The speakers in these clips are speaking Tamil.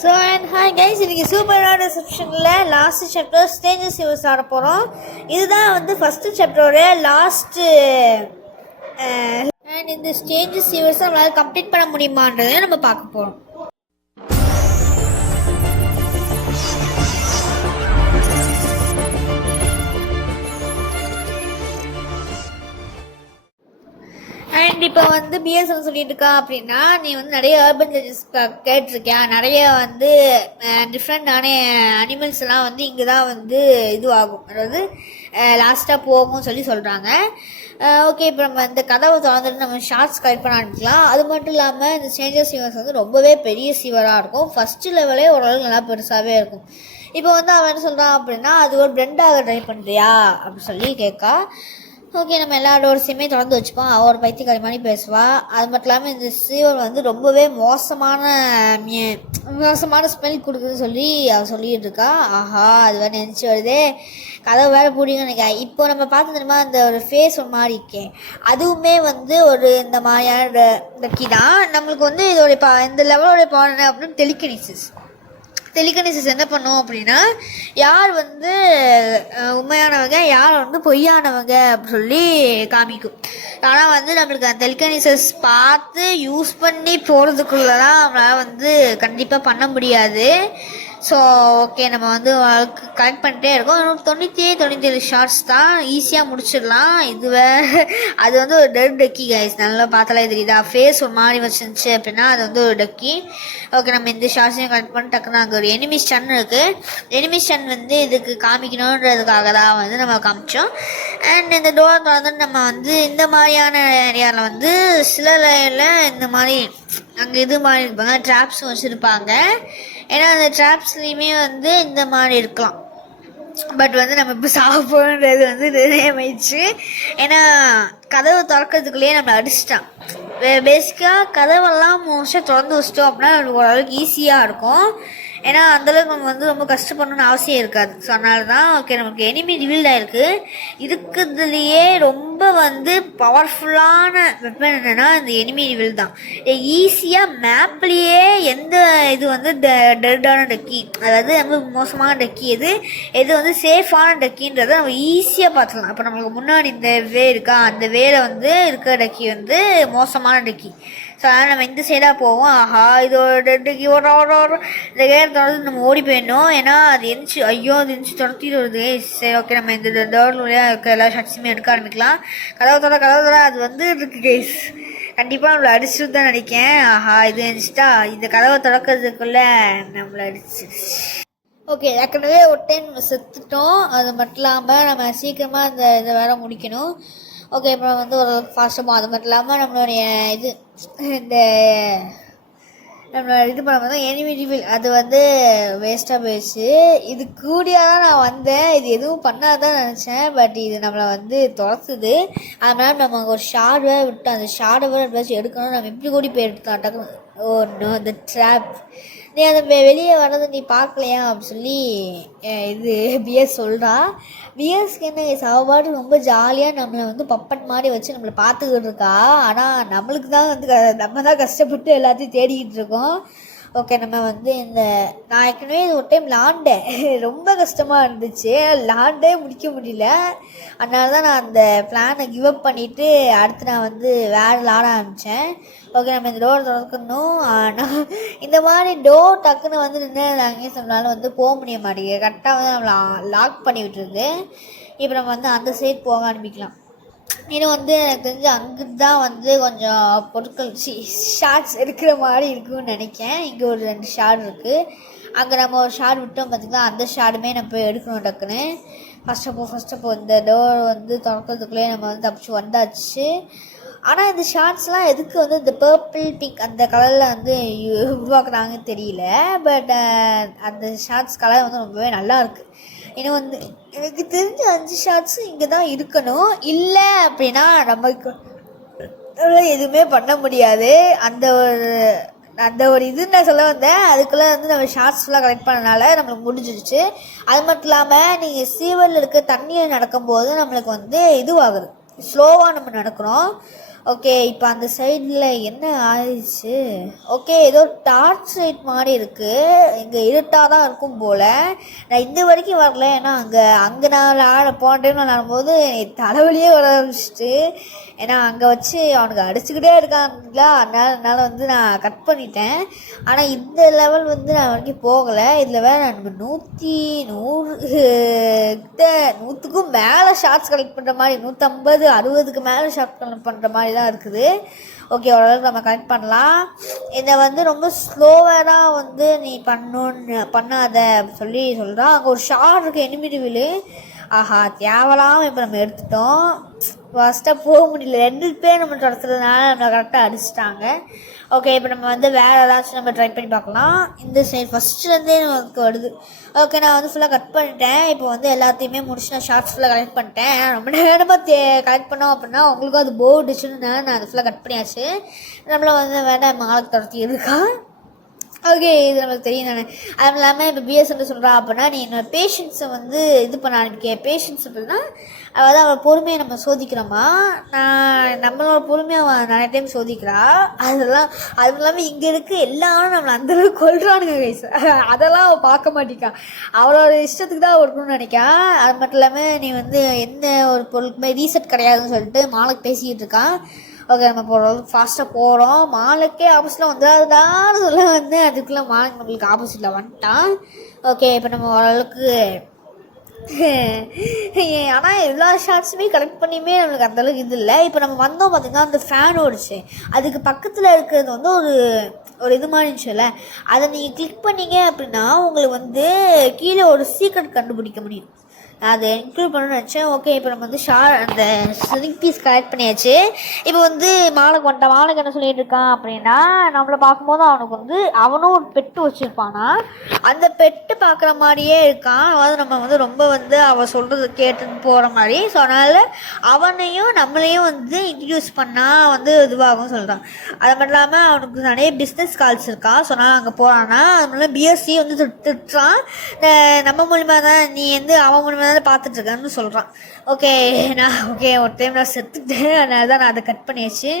ஸோ அண்ட் ஹாய் கைஸ், இன்றைக்கி சூப்பரான ரிசப்ஷனில் லாஸ்ட் சாப்டர் ஸ்டேஞ்சஸ் யூஸ் ஆட போகிறோம். இதுதான் வந்து ஃபஸ்ட்டு சாப்டரோட லாஸ்ட்டு. அண்ட் இந்த ஸ்டேஞ்சஸ் யூஸ் நம்மளால் கம்ப்ளீட் பண்ண முடியுமான்றதை நம்ம பார்க்க போகிறோம். அண்ட் இப்போ வந்து பிஎஸ் சொல்லிட்டு இருக்கா அப்படின்னா, நீ வந்து நிறைய அர்பன் ஜட்ஜஸ் கேட்டிருக்கியா, நிறைய வந்து டிஃப்ரெண்டான அனிமல்ஸ் எல்லாம் வந்து இங்கே தான் வந்து இதுவாகும், அதாவது லாஸ்ட்டாக போகும்னு சொல்கிறாங்க. ஓகே, இப்போ நம்ம இந்த கதவை திறந்துட்டு நம்ம ஷார்ட்ஸ் கலெக்ட் பண்ண ஆரம்பிக்கலாம். அது மட்டும் இல்லாமல் இந்த ஸ்ட்ரேஞ்சர் சீவர்ஸ் வந்து ரொம்பவே பெரிய சீவராக இருக்கும். ஃபஸ்ட்டு லெவலே ஓரளவுக்கு நல்லா பெருசாகவே இருக்கும். இப்போ வந்து அவன் என்ன சொல்கிறான் அப்படின்னா, அது ஒரு பிரெண்டாக ட்ரை பண்ணுறியா அப்படின்னு சொல்லி கேட்கா. ஓகே, நம்ம எல்லா டோர்ஸையுமே திறந்து வச்சுப்போம். அவள் ஒரு பைத்தியக்காரி மாதிரி பேசுவாள். அது மட்டும் இல்லாமல் இந்த சீவர் வந்து ரொம்பவே மோசமான ஸ்மெல் கொடுக்குதுன்னு சொல்லி அவள் சொல்லிகிட்டு இருக்கா. ஆஹா, அது வேறு நினச்சி வருதே, கதவை வேறு பிடிக்குன்னு நினைக்கிறேன். இப்போ நம்ம பார்த்து தெரியுமா, அந்த ஒரு ஃபேஸ் ஒரு மாதிரி இருக்கேன், அதுவுமே வந்து ஒரு இந்த மாதிரியான டக்கி தான். நம்மளுக்கு வந்து இதோடைய இந்த லெவலோடைய பவர் என்ன அப்படின்னு டெலிகனிசிஸ் என்ன பண்ணும் அப்படின்னா, யார் வந்து உண்மையானவங்க யார் வந்து பொய்யானவங்க அப்படின்னு சொல்லி காமிக்கும். ஆனால் வந்து நம்மளுக்கு அந்த டெலிகனிசிஸ் பார்த்து யூஸ் பண்ணி போகிறதுக்குள்ளலாம் நம்மளால் வந்து கண்டிப்பாக பண்ண முடியாது. ஸோ ஓகே, நம்ம வந்து கலெக்ட் பண்ணிட்டே இருக்கோம். 97 ஷார்ட்ஸ் தான், ஈஸியாக முடிச்சிடலாம். அது வந்து ஒரு டக்கி கைஸ், நல்லா பார்த்தாலே தெரியுதா, ஃபேஸ் ஒரு மாதிரி வச்சுருந்துச்சு அப்படின்னா அது வந்து ஒரு டக்கி. ஓகே, நம்ம இந்த ஷார்ட்ஸையும் கலெக்ட் பண்ணி டக்குன்னு அங்கே ஒரு எனிமி ஸ்டன் இருக்குது. எனிமி ஸ்டன் வந்து இதுக்கு காமிக்கணுன்றதுக்காக தான் வந்து நம்ம காமிச்சோம். அண்ட் இந்த டோர் வந்து நம்ம வந்து இந்த மாதிரியான ஏரியாவில் வந்து சில லேயரில் இந்த மாதிரி அங்கே இது மாதிரி இருப்பாங்க, ட்ராப்ஸும் வச்சுருப்பாங்க. ஏன்னா அந்த ட்ராப்ஸ்லேயுமே வந்து இந்த மாதிரி இருக்கலாம். பட் வந்து நம்ம இப்போ சாப்பிட்றது வந்து நிர்ணயமாயிடுச்சு. ஏன்னா கதவை திறக்கிறதுக்குள்ளேயே நம்ம அடிச்சிட்டான். பேசிக்காக கதவெல்லாம் மோஸ்ட்டாக திறந்து வச்சிட்டோம் அப்படின்னா நம்மளுக்கு ஓரளவுக்கு ஈஸியாக இருக்கும். ஏன்னா அந்தளவுக்கு நம்ம வந்து ரொம்ப கஷ்டப்படணும்னு அவசியம் இருக்காது. ஸோ அதனால தான் ஓகே, நமக்கு எனிமி ரிவீல்ட் ஆகிருக்கு. இருக்கிறதுலையே ரொம்ப வந்து பவர்ஃபுல்லான வெப்பன் என்னென்னா இந்த எனிமி ரிவீல் தான். ஈஸியாக மேப்லேயே எந்த இது வந்து டெட்டான டக்கி, அதாவது ரொம்ப மோசமான டக்கி எது வந்து சேஃபான டக்கின்றதை நம்ம ஈஸியாக பார்த்துக்கலாம். இப்போ நம்மளுக்கு முன்னாடி இந்த வே இருக்கா, அந்த வேலை வந்து இருக்கிற டக்கி வந்து மோசமான டக்கி. ஸோ அதனால் நம்ம இந்த சைடாக போவோம். ஆஹா, இது ஒரு டக்கி இந்த கேர் தொடர்ந்து நம்ம ஓடி போயிடணும். ஏன்னா அது எந்திச்சு அது எந்திச்சு துரத்திட்டு வருது. சரி ஓகே, நம்ம இந்த டோர் வழியாக இருக்க எல்லா ஷாட்ஸுமே எடுக்க ஆரம்பிக்கலாம். கதவை தோற அது வந்து இருக்கு கேஸ், கண்டிப்பாக நம்மளை அடிச்சுட்டு தான் நினைக்கேன். ஆஹா, இது எந்திச்சிட்டா இந்த கதவை திறக்கிறதுக்குள்ளே நம்மளை அடிச்சிருச்சு. ஓகே, ஏற்கனவே ஒரு டைம் செத்துட்டோம். அது மட்டும் இல்லாமல் நம்ம சீக்கிரமாக இதை வேற முடிக்கணும். ஓகே, அப்புறம் வந்து ஒரு ஃபாஸ்ட்டாக அது மட்டும் இல்லாமல் நம்மளுடைய இது பண்ண எனிமி ரிவீல் அது வந்து வேஸ்ட்டாக போயிடுச்சு. இது கூடியாக தான் நான் வந்தேன், இது எதுவும் பண்ணாதான் நினச்சேன். பட் இது நம்மளை வந்து துரத்துது. அதனால நம்ம அங்கே ஒரு ஷார்ட் வேறு விட்டோம். அந்த ஷார்டை வேறு எடுத்து எடுக்கணும். நம்ம இப்படி கூடி போய் எடுத்துக்கலாம் டக்குன்னு. ஓ நோ, அந்த ட்ராப், நீ அந்த வெளியே வர்றதை நீ பார்க்கலையா அப்படின்னு சொல்லி இது பிஎஸ் சொல்கிறா. பிஎஸ்க்கு என்ன சாப்பாடு ரொம்ப ஜாலியாக நம்மளை வந்து பப்பட் மாதிரி வச்சு நம்மளை பார்த்துக்கிட்டு இருக்கா. ஆனால் நம்மளுக்கு தான் வந்து நம்ம தான் கஷ்டப்பட்டு எல்லாத்தையும் தேடிக்கிட்டு இருக்கோம். ஓகே, நம்ம வந்து நான் ஏற்கனவே இது ஒரு டைம் லாண்டேன், ரொம்ப கஷ்டமாக இருந்துச்சு, லாண்டே முடிக்க முடியல. அதனால தான் நான் அந்த பிளானை கிவ் அப் பண்ணிவிட்டு அடுத்து நான் வந்து வேறு லாட ஆரம்பித்தேன். ஓகே, நம்ம இந்த டோர் திறக்கணும். ஆனால் இந்த மாதிரி டோர் டக்குன்னு வந்து நின்று நாங்கள் சொன்னாலும் வந்து போக முடிய மாட்டேங்குது. கரெக்டாக வந்து நம்மளை லாக் பண்ணி விட்டுருது. இப்போ நம்ம வந்து அந்த சைட் போக ஆரம்பிக்கலாம். இன்னும் வந்து எனக்கு தெரிஞ்சு அங்கிட்டு தான் வந்து கொஞ்சம் பொருட்கள் ஷார்ட்ஸ் இருக்கிற மாதிரி இருக்குன்னு நினைக்கிறேன். இங்கே ஒரு 2 ஷார்ட் இருக்குது. அங்கே நம்ம ஒரு ஷார்ட் விட்டோம் பார்த்திங்கன்னா, அந்த ஷார்டுமே நம்ம போய் எடுக்கணும் டக்குன்னு. ஃபஸ்ட் ஆஃப் இந்த டோர் வந்து திறக்கிறதுக்குள்ளேயே நம்ம வந்து தப்பிச்சு வந்தாச்சு. ஆனால் இந்த ஷார்ட்ஸ்லாம் எதுக்கு வந்து இந்த பர்பிள் பிங்க் அந்த கலரில் வந்து உருவாக்குறாங்கன்னு தெரியல. பட் அந்த ஷார்ட்ஸ் கலர் வந்து ரொம்பவே நல்லா இருக்குது. இன்னும் வந்து எனக்கு தெரிஞ்ச 5 ஷார்ட்ஸும் இங்கே தான் இருக்கணும். இல்லை அப்படின்னா நமக்கு எதுவுமே பண்ண முடியாது. அந்த ஒரு இது நான் சொல்ல வந்தேன். அதுக்குள்ளே வந்து நம்ம ஷார்ட்ஸ் ஃபுல்லாக கலெக்ட் பண்ணனால நம்மளுக்கு முடிஞ்சிடுச்சு. அது மட்டும் இல்லாமல் நீங்கள் சீவரில் இருக்க தண்ணியை நடக்கும்போது நம்மளுக்கு வந்து இதுவாகுது, ஸ்லோவாக நம்ம நடக்கிறோம். ஓகே இப்போ அந்த சைடில் என்ன ஆயிடுச்சு? ஓகே ஏதோ டார்ச் லைட் மாதிரி இருக்குது, இங்கே இருட்டாக தான் இருக்கும் போல். நான் இந்த வரைக்கும் வரல, ஏன்னா அங்கே நான் போன டைம் நான் ஆடும்போது தலைவலியே வர ஆரம்பிச்சிட்டு, ஏன்னா அங்கே வச்சு அவனுக்கு அடிச்சுக்கிட்டே இருக்காங்களா, அதனால் வந்து நான் கட் பண்ணிட்டேன். ஆனால் இந்த லெவல் வந்து நான் வரைக்கும் போகலை. இதில் வேறு நம்ம 100க்கும் மேலே ஷார்ட்ஸ் கலெக்ட் பண்ணுற மாதிரி, 150 60க்கு மேலே ஷார்ட்ஸ் கலெக்ட் பண்ணுற மாதிரி தான் இருக்குது. ஓகே ஓரளவுக்கு நம்ம கனெக்ட் பண்ணலாம். இதை வந்து ரொம்ப ஸ்லோவராக வந்து நீ பண்ணாத அப்படின்னு சொல்லி சொல்கிறான். அங்கே ஒரு ஷார்ட் இருக்குது எனிமி ரிவிலு. ஆஹா தேவலாம் இப்போ நம்ம எடுத்துட்டோம். ஃபஸ்ட்டாக போக முடியல, 2 பேர் நம்ம தொடர்த்துறதுனால நம்ம கரெக்டாக அடிச்சிட்டாங்க. ஓகே இப்போ நம்ம வந்து வேறு ஏதாச்சும் நம்ம ட்ரை பண்ணி பார்க்கலாம். இந்த சைட் ஃபஸ்ட்டுலேருந்தே நமக்கு வருது. ஓகே நான் வந்து ஃபுல்லாக கட் பண்ணிட்டேன். இப்போ வந்து எல்லாத்தையுமே முடிச்சு நான் ஷார்ட்ஸ் ஃபுல்லாக கலெக்ட் பண்ணிட்டேன். ஏன்னா ரொம்ப நேரமாக கலெக்ட் பண்ணோம் அப்படின்னா உங்களுக்கும் அது போர் டிச்சுன்னு நான் அதை ஃபுல்லாக கட் பண்ணியாச்சு. நம்மள வந்து வேண்டாம் மாலுக்கு துரத்தி இருக்கா. ஓகே இது நம்மளுக்கு தெரியும் தானே. அதுவும் இல்லாமல் இப்போ பிஎஸ்என் சொல்கிறா அப்படின்னா நீ என்னோட பேஷன்ஸை வந்து இது பண்ண ஆரம்பிக்க. பேஷன்ஸ் அப்படின்னா அதாவது அவள் பொறுமையை நம்ம சோதிக்கிறோமா, நம்மளோட பொறுமையை அவன் நிறைய டைம் சோதிக்கிறா. அதுவும் இல்லாமல் இங்கே இருக்க எல்லாரும் நம்மளை அந்தளவுக்கு கொள்றானுங்க கைஸ். அதெல்லாம் அவள் பார்க்க மாட்டேக்கா, அவளோட இஷ்டத்துக்கு தான் இருக்கணும்னு நினைக்கா. அது மட்டும் இல்லாமல் நீ வந்து எந்த ஒரு பொருளுக்குமே ரீசெட் கிடையாதுன்னு சொல்லிட்டு மாலுக்கு பேசிக்கிட்டு இருக்கான். ஓகே நம்ம ஓரளவுக்கு ஃபாஸ்ட்டாக போகிறோம். மாலுக்கே ஆப்போசிட்டில் வந்துடாதுதான்னு சொல்ல வந்து அதுக்குள்ளே மாலுக்கு நம்மளுக்கு ஆப்போசிட்டில் வந்துட்டான். ஓகே இப்போ நம்ம ஓரளவுக்கு ஆனால் எல்லா ஷார்ட்ஸுமே கலெக்ட் பண்ணியுமே நம்மளுக்கு அந்தளவுக்கு இது இல்லை. இப்போ நம்ம வந்தோம் பார்த்திங்கன்னா அந்த ஃபேன் ஓடிச்சு, அதுக்கு பக்கத்தில் இருக்கிறது வந்து ஒரு இது மாதிரி இருந்துச்சுல்ல, அதை நீங்கள் கிளிக் பண்ணிங்க அப்படின்னா உங்களுக்கு வந்து கீழே ஒரு சீக்ரெட் கண்டுபிடிக்க முடியும். நான் அதை இன்க்ளூட் பண்ணணும்னு நினச்சேன். ஓகே இப்போ நம்ம வந்து அந்த ஸ்விங் பீஸ் கலெக்ட் பண்ணியாச்சு. இப்போ வந்து மாலுக்கு வந்துட்டான். மாலுக்கு என்ன சொல்லிட்டு இருக்கான் அப்படின்னா, நம்மளை பார்க்கும்போது அவனுக்கு வந்து அவனும் ஒரு பெட்டு வச்சுருப்பானா, அந்த பெட்டு பார்க்குற மாதிரியே இருக்கான். அதாவது நம்ம வந்து ரொம்ப வந்து அவன் சொல்கிறது கேட்டுன்னு போகிற மாதிரி. ஸோ அதனால் அவனையும் நம்மளையும் வந்து இன்ட்ரடியூஸ் பண்ணால் வந்து இதுவாகும் சொல்கிறான். அது மட்டும் இல்லாமல் அவனுக்கு நிறைய பிஸ்னஸ் கால்ஸ் இருக்கான். ஸோ அதனால் அங்கே போகிறான்னா அதனால பிஎஸ்சி வந்து திட்டுறான். நம்ம மூலிமா தான் நீ வந்து அவன் மூலிமா பார்த்துட்டு இருக்கேன்னு சொல்கிறான். ஓகே ஒரு டைம் நான் செத்துட்டேன், அதனால தான் நான் அதை கட் பண்ணியாச்சு.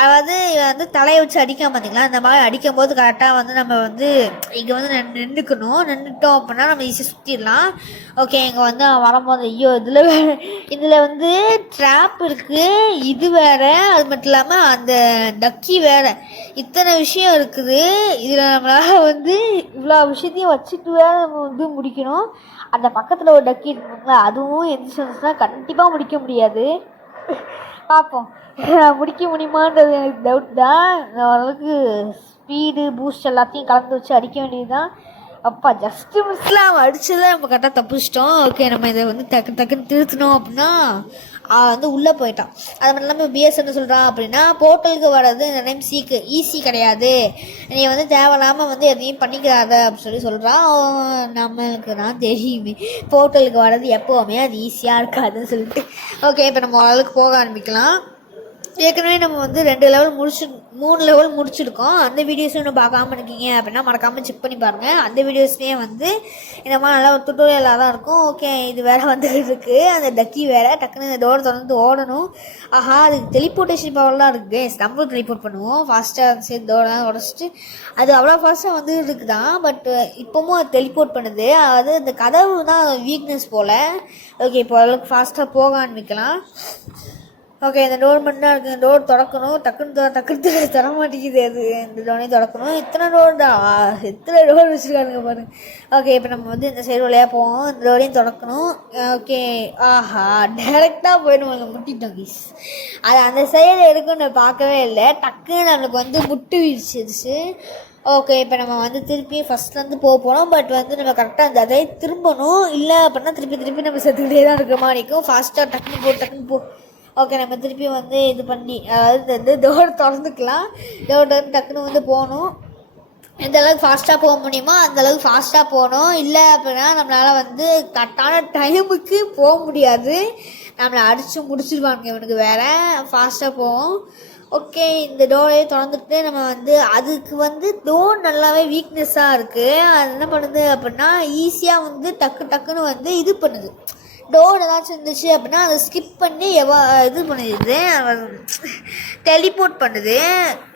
அதாவது வந்து தலையை வச்சு அடிக்காம பார்த்தீங்களா, இந்த மாதிரி அடிக்கும் போது கரெக்டாக வந்து நம்ம வந்து இங்கே வந்து நின்றுட்டோம் அப்படின்னா நம்ம ஈஸியாக சுற்றிடலாம். ஓகே இங்கே வந்து வரும்போது ஐயோ இதில் வந்து ட்ராப் இருக்குது, இது வேறு, அது மட்டும் இல்லாமல் அந்த டக்கி வேறு, இத்தனை விஷயம் இருக்குது. இதில் நம்மளால் வந்து இவ்வளோ விஷயத்தையும் வச்சுட்டு வேறு நம்ம வந்து முடிக்கணும். அந்த பக்கத்தில் ஒரு டக்கி இருக்குங்களா, அதுவும் எந்திரிச்சுன்னா கண்டிப்பாக முடிக்க முடியாது. பார்ப்போம் முடிக்க முடியுமான்றது எனக்கு டவுட் தான். ஓரளவுக்கு ஸ்பீடு பூஸ்ட் எல்லாத்தையும் கலந்து வச்சு அடிக்க வேண்டியது தான். அப்பா ஜஸ்ட்டு மிஸ்ஸில் அவன் அடிச்சதில் நம்ம கரெக்டாக தப்பிச்சிட்டோம். ஓகே நம்ம இதை வந்து டக்குன்னு திருத்தணும் அப்படின்னா வந்து உள்ளே போயிட்டான். அது மட்டும் இல்லாமல் பிஎஸ் என்ன சொல்கிறான் அப்படின்னா, போர்ட்டலுக்கு வர்றது இந்த டைம் ஈஸி கிடையாது, நீ வந்து தேவையில்லாமல் வந்து எதையும் பண்ணிக்கிறாத அப்படின்னு சொல்கிறான். நம்மளுக்கு தான் தெரியுமே போர்ட்டலுக்கு வர்றது எப்போவுமே அது ஈஸியாக இருக்காதுன்னு சொல்லிட்டு. ஓகே இப்போ நம்ம ஓரளவுக்கு போக ஆரம்பிக்கலாம். ஏற்கனவே நம்ம வந்து 2 லெவல் 3 லெவல் முடிச்சிருக்கோம். அந்த வீடியோஸும் இன்னும் பார்க்காம இருக்கீங்க அப்படின்னா மறக்காமல் செக் பண்ணி பாருங்கள். அந்த வீடியோஸ்லேயே வந்து இந்த மாதிரி நல்லா ஒரு டுட்டோரியலாக தான் இருக்கும். ஓகே இது வேறு வந்துட்டு இருக்குது, அந்த டக்கி வேறு டக்குன்னு இந்த டோர் திறந்து ஓடணும். ஆஹா அதுக்கு டெலிபோர்ட்டேஷன் பவர்லாம் இருக்குது, நம்மளும் டெலிபோர்ட் பண்ணுவோம் ஃபாஸ்ட்டாக. சரி டோரெலாம் உடச்சிட்டு அது அவ்வளோ ஃபாஸ்ட்டாக வந்து இருக்குதான், பட் இப்போவும் அது டெலிபோர்ட் பண்ணுது. அதாவது இந்த கதவு தான் வீக்னஸ் போல். ஓகே இப்போ ஓரளவுக்கு ஃபாஸ்ட்டாக போக ஆரம்பிக்கலாம். ஓகே இந்த டோர் மட்டும் தான் இருக்குது, இந்த டோர் திறக்கணும், டக்குன்னு தர மாட்டேங்குது. அது இந்த டோரையும் திறக்கணும். எத்தனை டோர் வச்சுருக்கானுங்க பாருங்க. ஓகே இப்போ நம்ம வந்து இந்த சைடு வழியாக போவோம், இந்த டோரையும் திறக்கணும். ஓகே ஆஹா டைரெக்டாக போயிடும், நம்ம முட்டிட்டோம் கீஸ். அது அந்த சைடு இருக்குன்னு பார்க்கவே இல்லை, டக்குன்னு நம்மளுக்கு வந்து முட்டு வீழ்ச்சிடுச்சு. ஓகே இப்போ நம்ம வந்து திருப்பி ஃபஸ்ட்லேருந்து போகிறோம். பட் வந்து நம்ம கரெக்டாக அந்த அதை திரும்பணும், இல்லை அப்படின்னா திருப்பி நம்ம செத்துக்கிட்டே தான் இருக்கிற மாதிரி இருக்கும். ஃபாஸ்ட்டாக டக்குன்னு போ. ஓகே நம்ம திருப்பி வந்து இது பண்ணி அதாவது வந்து டோர் திறந்துக்கலாம். டோர் திறந்து டக்குன்னு வந்து போகணும். எந்த அளவுக்கு ஃபாஸ்ட்டாக போக முடியுமோ அந்தளவுக்கு ஃபாஸ்ட்டாக போகணும். இல்லை அப்படின்னா நம்மளால் வந்து கரெக்டான டைமுக்கு போக முடியாது, நம்மளை அடித்து முடிச்சிடுவாங்க இவனுக்கு வேறு. ஃபாஸ்ட்டாக போவோம். ஓகே இந்த டோரையே திறந்துட்டு நம்ம வந்து அதுக்கு வந்து டோர் நல்லாவே வீக்னஸ்ஸாக இருக்குது. அது என்ன பண்ணுது அப்படின்னா ஈஸியாக வந்து டக்குன்னு வந்து இது பண்ணுது, டோர் ஏதாச்சும் இருந்துச்சு அப்படின்னா அதை ஸ்கிப் பண்ணி இது பண்ணிடுது, டெலிபோர்ட் பண்ணுது.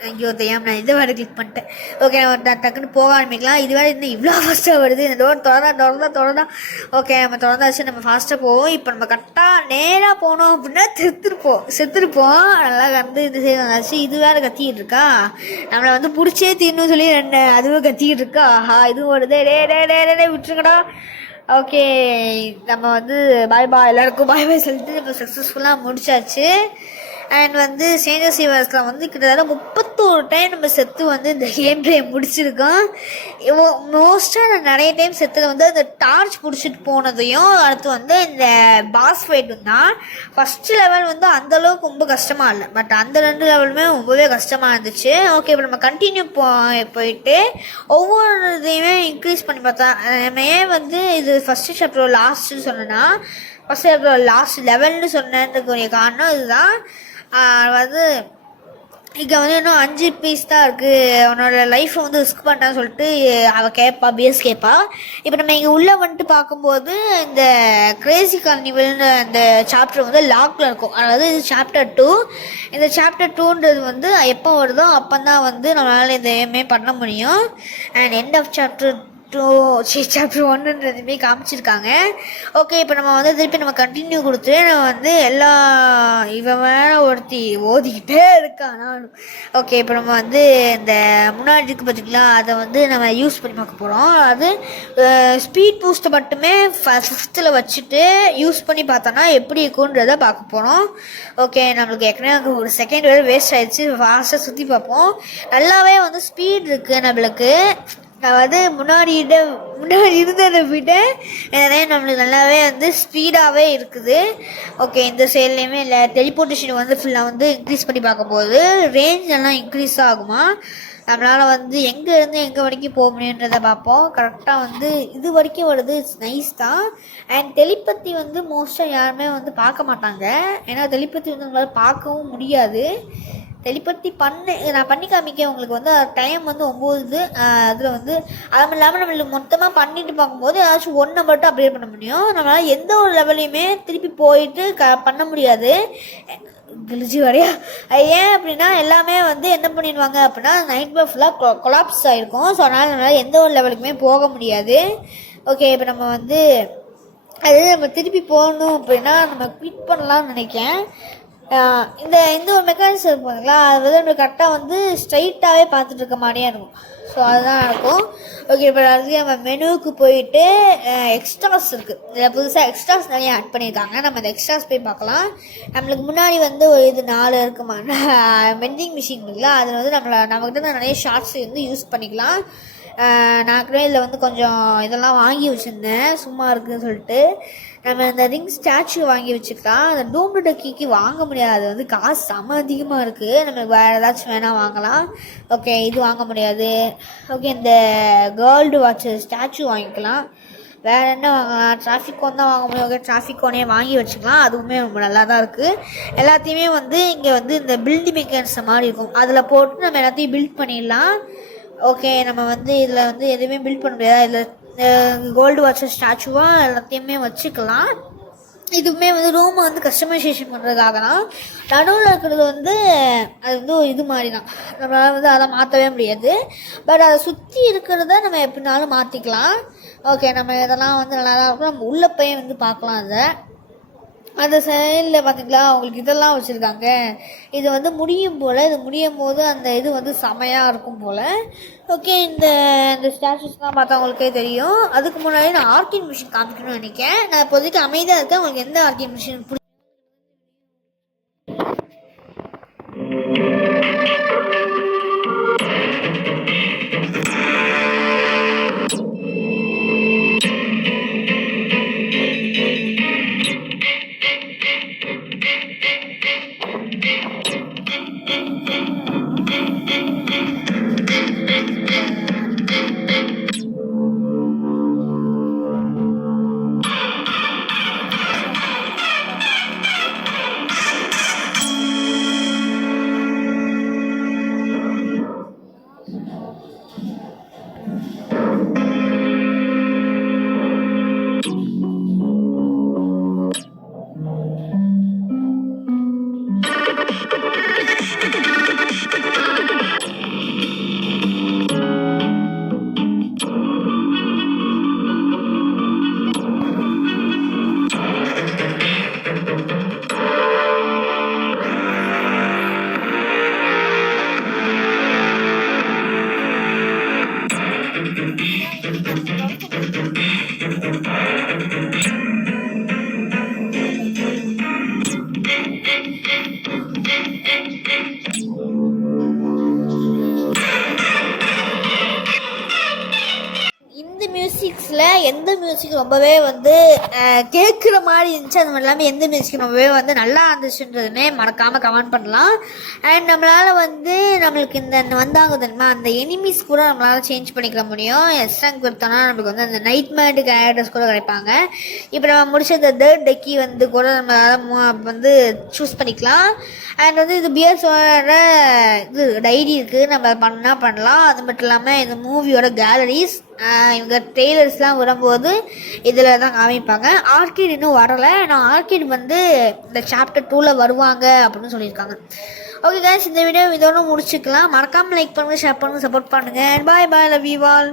ஐயோ தெரியாமல் நான் இதை வேறு கிளிக் பண்ணிட்டேன். ஓகே நம்ம டக்குன்னு போக ஆரம்பிக்கலாம். இது வேறு இன்னும் இவ்வளோ ஃபாஸ்ட்டாக வருது. இந்த டோர் திறந்தா ஓகே நம்ம திறந்தாச்சு, நம்ம ஃபாஸ்ட்டாக போவோம். இப்போ நம்ம கரெக்டாக நேராக போனோம் அப்படின்னா செத்துருப்போம். நல்லா வந்து இது செய்தாச்சு. இது வேறு கத்திக்கிட்டு இருக்கா, நம்மளை வந்து பிடிச்சே தீர்னு சொல்லி அதுவும் கத்திக்கிட்டு இருக்கா. ஆஹா இதுவும் வருது, டே விட்டுருங்கடா. ஓகே நம்ம வந்து பாய் எல்லாருக்கும் பாய் சொல்லிட்டு நம்ம சக்ஸஸ்ஃபுல்லாக முடிச்சாச்சு. அண்ட் வந்து சேஞ்சர் சீவர்ஸில் வந்து கிட்டத்தட்ட 31 டைம் நம்ம செத்து வந்து இந்த கேம் பிளே முடிச்சிருக்கோம். மோஸ்ட்டாக நான் நிறைய டைம் செத்துல வந்து அந்த டார்ச் பிடிச்சிட்டு போனதையும் அடுத்து வந்து இந்த பாஸ் ஃபைட்டும் தான். ஃபஸ்ட்டு லெவல் வந்து அந்தளவுக்கு ரொம்ப கஷ்டமாக இல்லை, பட் அந்த 2 லெவலுமே ரொம்பவே கஷ்டமாக இருந்துச்சு. ஓகே இப்போ நம்ம கண்டினியூ போயிட்டு ஒவ்வொரு இதையுமே இன்க்ரீஸ் பண்ணி பார்த்தா நம்ம ஏன் வந்து இது ஃபஸ்ட்டு சாப்டர் லாஸ்ட்டுன்னு சொன்னேன்னா, ஃபஸ்ட்டு சாப்டர் லாஸ்ட் லெவல்னு சொன்னதுக்குரிய காரணம் இதுதான். வந்து இங்கே வந்து இன்னும் 5 பீஸ் தான் இருக்குது, அவனோட லைஃப்பை வந்து ரிஸ்க் பண்ணிட்டான்னு சொல்லிட்டு அவள் கேட்பா, பிஎஸ் கேட்பா. இப்போ நம்ம இங்கே உள்ளே வந்துட்டு பார்க்கும்போது இந்த கிரேசி கார்னிவல்னு அந்த சாப்டர் வந்து லாக்கில் இருக்கும். அதாவது இது சாப்டர் 2. இந்த சாப்டர் 2ன்றது வந்து எப்போ வருதோ அப்போ தான் வந்து நம்மளால் இந்த எதுவுமே பண்ண முடியும். And end of chapter chapter 1ன்றதுமே காமிச்சிருக்காங்க. ஓகே இப்போ நம்ம வந்து திருப்பி நம்ம கண்டினியூ கொடுத்துட்டு நம்ம வந்து எல்லா இவன் வேற ஒருத்தி ஓதிக்கிட்டே இருக்கான். ஓகே இப்போ நம்ம வந்து இந்த முன்னாடி இருக்கு பார்த்திங்களா, அதை வந்து நம்ம யூஸ் பண்ணி பார்க்க போகிறோம். அது ஸ்பீட் பூஸ்ட்டை மட்டுமே 5th வச்சுட்டு யூஸ் பண்ணி பார்த்தோன்னா எப்படி இருக்குன்றதை பார்க்க போகிறோம். ஓகே நம்மளுக்கு ஏற்கனவே ஒரு செகண்ட் வேறு வேஸ்ட் ஆகிடுச்சு. ஃபாஸ்ட்டாக சுற்றி பார்ப்போம். நல்லாவே வந்து ஸ்பீட் இருக்குது நம்மளுக்கு. அதாவது முன்னாடி இருந்ததை விட நம்மளுக்கு நல்லாவே வந்து ஸ்பீடாகவே இருக்குது. ஓகே இந்த சைட்லேயுமே இல்லை டெலிபோர்ட்டேஷன் வந்து ஃபுல்லாக வந்து இன்க்ரீஸ் பண்ணி பார்க்கும்போது ரேஞ்ச் எல்லாம் இன்க்ரீஸ் ஆகுமா, நம்மளால் வந்து எங்கேருந்து எங்கே வரைக்கும் போக முடியுன்றதை பார்ப்போம். கரெக்டாக வந்து இது வரைக்கும் வருது, இட்ஸ் நைஸ் தான். அண்ட் டெலிபதி வந்து மோஸ்ட்டாக யாருமே வந்து பார்க்க மாட்டாங்க, ஏன்னா டெலிபதி வந்து நம்மளால் பார்க்கவும் முடியாது. டெலிபதி நான் பண்ணி காமிக்க உங்களுக்கு வந்து டைம் வந்து 9. அதில் வந்து அதுவும் இல்லாமல் நம்மளுக்கு மொத்தமாக பண்ணிட்டு பார்க்கும்போது ஏதாச்சும் ஒன்றை மட்டும் அப்டேட் பண்ண முடியும். நம்மளால் எந்த ஒரு லெவலையுமே திருப்பி போயிட்டு பண்ண முடியாது, கிழிச்சி வரையா. ஏன் அப்படின்னா எல்லாமே வந்து என்ன பண்ணிடுவாங்க அப்படின்னா நைட் ஃபுல்லாக கொலாப்ஸ் ஆகிருக்கும். ஸோ அதனால் நம்மளால் எந்த ஒரு லெவலுக்குமே போக முடியாது. ஓகே இப்போ நம்ம வந்து அது நம்ம திருப்பி போகணும் அப்படின்னா நம்ம குவிட் பண்ணலாம்னு நினைக்கிறேன். இந்த ஒரு மெக்கானிசம் இருக்கும் பார்த்தீங்களா, அது வந்து நம்ம கரெக்டாக வந்து ஸ்ட்ரைட்டாகவே பார்த்துட்டு இருக்க மாதிரியே இருக்கும். ஸோ அதுதான் இருக்கும். ஓகே இப்போ அதுக்கு நம்ம மெனுவுக்கு போயிட்டு எக்ஸ்ட்ராஸ் இருக்குது. இதில் புதுசாக எக்ஸ்ட்ராஸ் நிறைய ஆட் பண்ணியிருக்காங்க. நம்ம அந்த எக்ஸ்ட்ராஸ் போய் பார்க்கலாம். நம்மளுக்கு முன்னாடி வந்து ஒரு இது 4 இருக்குமா மெண்டிங் மிஷின் இருக்குல்ல, அதில் வந்து நம்மக்கிட்ட நிறைய ஷார்ட்ஸ் வந்து யூஸ் பண்ணிக்கலாம். நான் கூட இதில் வந்து கொஞ்சம் இதெல்லாம் வாங்கி வச்சுருந்தேன் சும்மா இருக்குதுன்னு சொல்லிட்டு. நம்ம இந்த ரிங் ஸ்டாச்சு வாங்கி வச்சுக்கலாம். அந்த டூம்டு கீக்கு வாங்க முடியாது, அது வந்து காசு செம அதிகமாக இருக்குது. நம்ம வேறு ஏதாச்சும் வேணால் வாங்கலாம். ஓகே இது வாங்க முடியாது. ஓகே இந்த கேர்ள்டு வாட்ச் ஸ்டாச்சு வாங்கிக்கலாம். வேறு என்ன வாங்கலாம், டிராஃபிக் கோன் தான் வாங்க முடியும். ஓகே டிராஃபிக் கோனே வாங்கி வச்சுக்கலாம், அதுவுமே ரொம்ப நல்லா தான் இருக்குது. எல்லாத்தையுமே வந்து இங்கே வந்து இந்த பில்டிங் மெக்கானிசம் மாதிரி இருக்கும், அதில் போட்டு நம்ம எல்லாத்தையும் பில்ட் பண்ணிடலாம். ஓகே நம்ம வந்து இதில் வந்து எதுவுமே பில்ட் பண்ண முடியாது. இதில் கோல்டு வாட்சர் ஸ்டாச்சுவாக எல்லாத்தையுமே வச்சுக்கலாம். இதுவுமே வந்து ரூமை வந்து கஸ்டமைசேஷன் பண்ணுறதுக்காக தான். நடுவில் இருக்கிறது வந்து அது வந்து ஒரு இது மாதிரி தான், நம்மளால் வந்து அதை மாற்றவே முடியாது. பட் அதை சுற்றி இருக்கிறத நம்ம எப்படினாலும் மாற்றிக்கலாம். ஓகே நம்ம இதெல்லாம் வந்து நல்லா தான் இருக்கும். நம்ம உள்ளே போய் வந்து பார்க்கலாம். அந்த சைடில் பார்த்திங்களா அவங்களுக்கு இதெல்லாம் வச்சுருக்காங்க. இது வந்து முடியும் போல், இது முடியும் போது அந்த இது வந்து செமையாக இருக்கும் போல். ஓகே இந்த ஸ்டாச்சுஸ்லாம் பார்த்தா அவங்களுக்கே தெரியும். அதுக்கு முன்னாடி நான் ஆர்கின் மிஷின் காமிக்கணும்னு நினைக்கிறேன். நான் இப்போதைக்கு அமைதியாக இருக்கேன். உங்களுக்கு எந்த ஆர்கின் மிஷின் பிடிக்கும்? இந்த மியூசிக்ஸில் எந்த மியூசிக் ரொம்பவே வந்து கேட்குற மாதிரி இருந்துச்சு, அது மட்டும் இல்லாமல் எந்த மியூசிக் ரொம்பவே வந்து நல்லா இருந்துச்சுன்றதுமே மறக்காமல் கமெண்ட் பண்ணலாம். அண்ட் நம்மளால் வந்து நம்மளுக்கு இந்த வந்தாங்க தெரியுமா அந்த எனிமீஸ் கூட நம்மளால் சேஞ்ச் பண்ணிக்க முடியும். எஸ்ட்ராங் கொடுத்தோன்னா நம்மளுக்கு வந்து அந்த நைட் மேட் கேரக்டர்ஸ் கூட கிடைப்பாங்க. இப்போ நம்ம முடிச்ச இந்த தேர்ட் டெக்கி வந்து கூட நம்மளால் வந்து சூஸ் பண்ணிக்கலாம். அண்ட் வந்து இது பியர்ஸோட இது டைரி இருக்குது, நம்ம பண்ணலாம். அது மட்டும் இல்லாமல் இந்த மூவியோட கேலரிஸ் இவங்க ட்ரெய்லர்ஸ்லாம் வரும்போது இதில் தான் காமிப்பாங்க. ஆர்கிட் இன்னும் வரலை, ஆனால் ஆர்கிட் வந்து இந்த சாப்டர் 2ல் வருவாங்க அப்படின்னு சொல்லியிருக்காங்க. ஓகே கைஸ், இந்த வீடியோ இதோட முடிச்சுக்கலாம். மறக்காமல் லைக் பண்ணுங்கள், ஷேர் பண்ணுங்கள், சப்போர்ட் பண்ணுங்கள். பாய் பாய், லவ் யூ ஆல்.